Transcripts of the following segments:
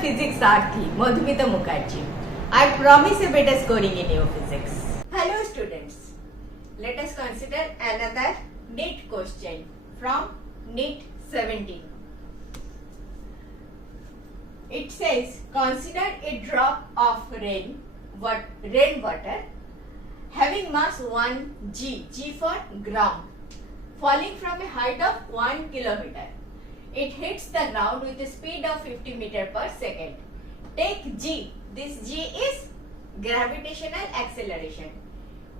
Physics Sarathi, Madhumita Mukherjee. I promise a better scoring in your physics. Hello students. Let us consider another NEET question from NEET 17. It says, consider a drop of rainwater having mass 1 g, g for ground, falling from a height of 1 kilometer. It hits the ground with a speed of 50 meter per second. Take g. This g is gravitational acceleration.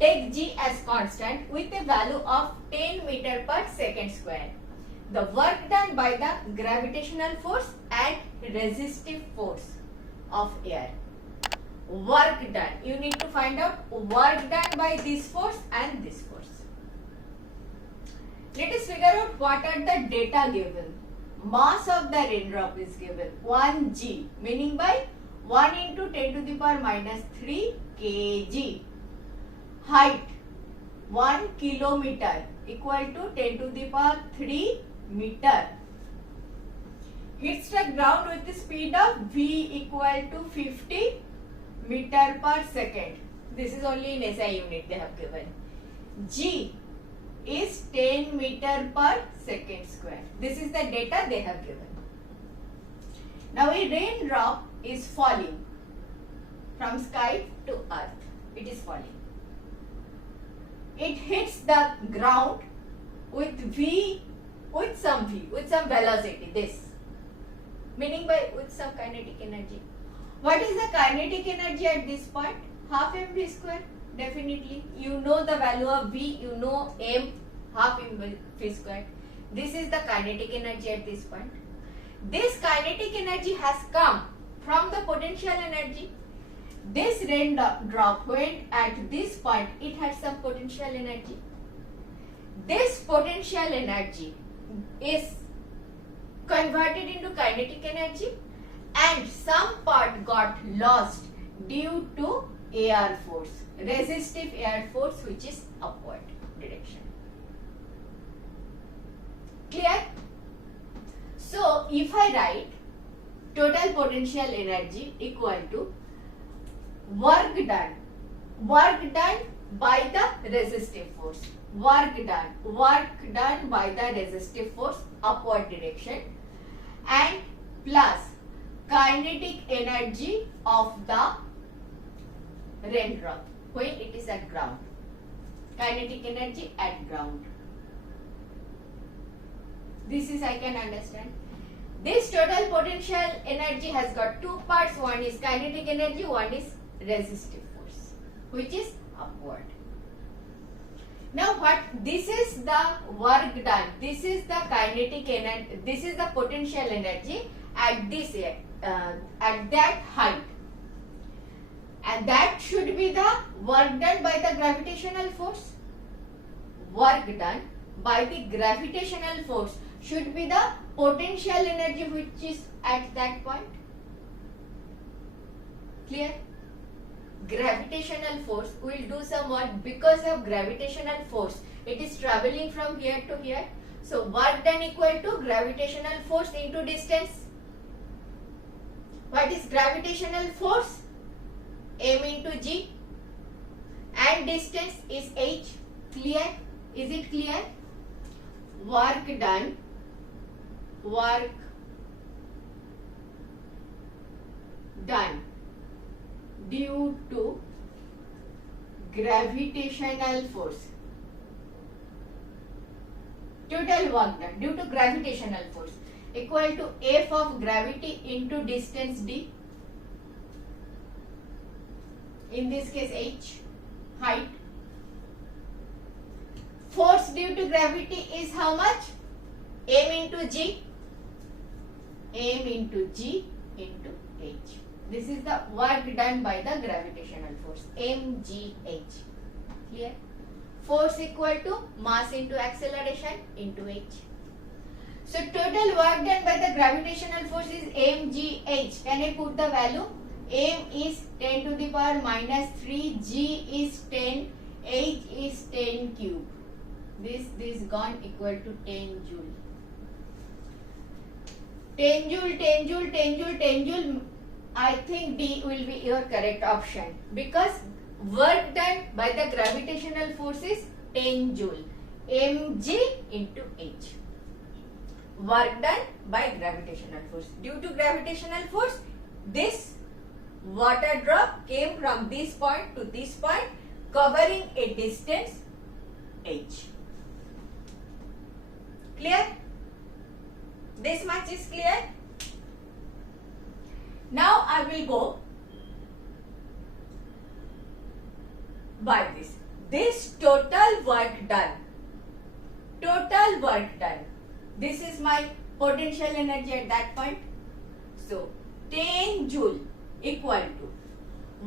Take g as constant with a value of 10 meter per second square. The work done by the gravitational force and resistive force of air. Work done. You need to find out work done by this force and this force. Let us figure out what are the data given. Mass of the raindrop is given 1 g, meaning by 1 into 10 to the power minus 3 kg. Height 1 kilometer equal to 10 to the power 3 meter. Hits the ground with the speed of v equal to 50 meter per second. This is only in SI unit they have given. G is 10 meter per second square. This is the data they have given. Now a raindrop is falling from sky to earth. It is falling. It hits the ground with some velocity, this. Meaning by with some kinetic energy. What is the kinetic energy at this point? Half mv square. Definitely, you know the value of v, you know m, half mv square. This is the kinetic energy at this point. This kinetic energy has come from the potential energy. This raindrop went at this point, it had some potential energy. This potential energy is converted into kinetic energy and some part got lost due to air force, resistive air force, which is upward direction. Clear? So if I write total potential energy equal to work done by the resistive force, work done by the resistive force upward direction, and plus kinetic energy of the raindrop when it is at ground. Kinetic energy at ground. This is I can understand. This total potential energy has got two parts. One is kinetic energy, one is resistive force, which is upward. Now what? This is the work done. This is the kinetic energy. This is the potential energy at this at that height. And that should be the work done by the gravitational force. Work done by the gravitational force should be the potential energy which is at that point. Clear? Gravitational force will do some work because of gravitational force. It is traveling from here to here. So work done equal to gravitational force into distance. What is gravitational force? M into G, and distance is H. Clear? Is it clear? Work done due to gravitational force. Total work done due to gravitational force equal to F of gravity into distance D. In this case H, height. Force due to gravity is how much? M into G. M into G into H. This is the work done by the gravitational force. mgh. Clear? Force equal to mass into acceleration into h. So total work done by the gravitational force is mgh. Can I put the value? M is 10 to the power minus 3, G is 10, H is 10 cube. This gone equal to 10 joule. 10 joule, 10 joule, 10 joule, 10 joule. I think D will be your correct option because work done by the gravitational force is 10 joule. mg into h. Work done by gravitational force. Due to gravitational force, this water drop came from this point to this point, covering a distance h. Clear? This much is clear? Now I will go by this. This total work done. Total work done. This is my potential energy at that point. So 10 joule equal to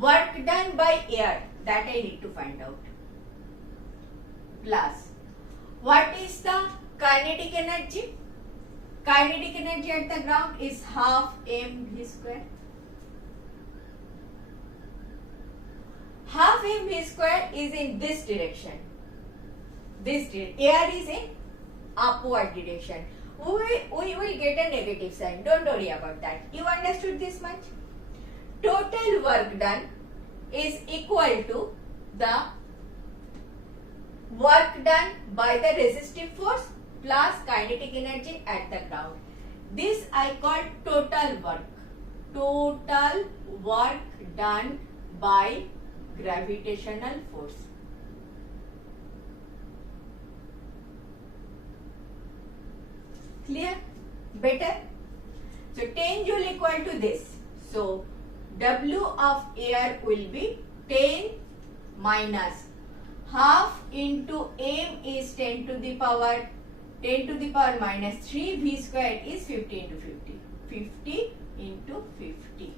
work done by air, that I need to find out, plus what is the kinetic energy? Kinetic energy at the ground is half mv square. Half mv square is in this direction. Air is in upward direction. We will get a negative sign. Don't worry about that. You understood this much? Total work done is equal to the work done by the resistive force plus kinetic energy at the ground. This I call total work. Total work done by gravitational force. Clear? Better? So 10 joule equal to this. So W of air will be 10 minus half into m is 10 to the power minus 3 v square is 50 into 50. 50 into 50.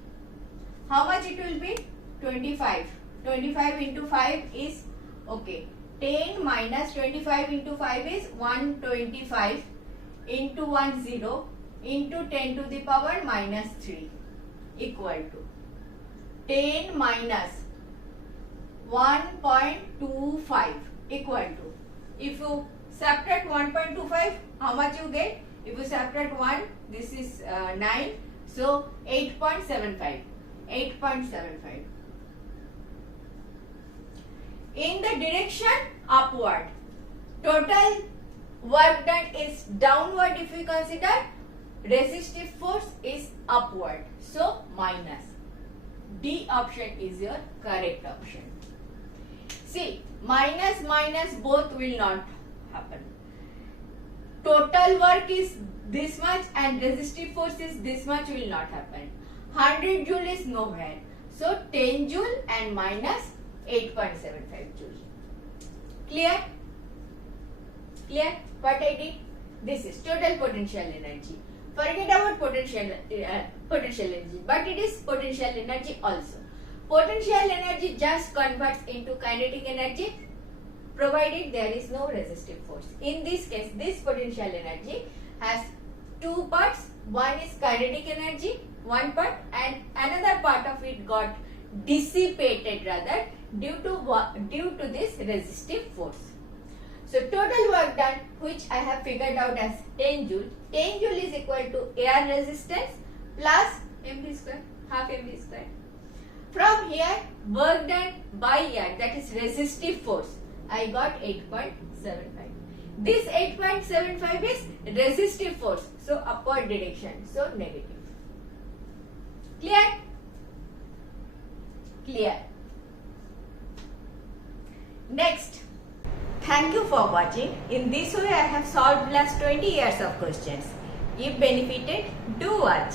How much it will be? 25. 25 into 5 is, okay, 10 minus 25 into 5 is 125 into 10 into 10 to the power minus 3 equal to 10 minus 1.25 equal to, if you subtract 1.25, how much you get? If you subtract 1, this is 9, so 8.75. 8.75. In the direction upward, total work done is downward. If we consider, resistive force is upward, so minus. D option is your correct option. See, minus minus both will not happen. Total work is this much and resistive force is this much will not happen. 100 joule is nowhere. So 10 joule and minus 8.75 joule. Clear? Clear? What I did? This is total potential energy. Forget about potential energy, but it is potential energy also. Potential energy just converts into kinetic energy provided there is no resistive force. In this case, this potential energy has two parts. One is kinetic energy, one part, and another part of it got dissipated rather due to this resistive force. So total work done, which I have figured out as 10 joule. 10 joule is equal to air resistance plus mv square, half mv square. From here, work done by air, that is resistive force, I got 8.75. This 8.75 is resistive force, so upward direction, so negative. Clear? Clear. Next. Thank you for watching. In this way, I have solved last 20 years of questions. If benefited, do watch.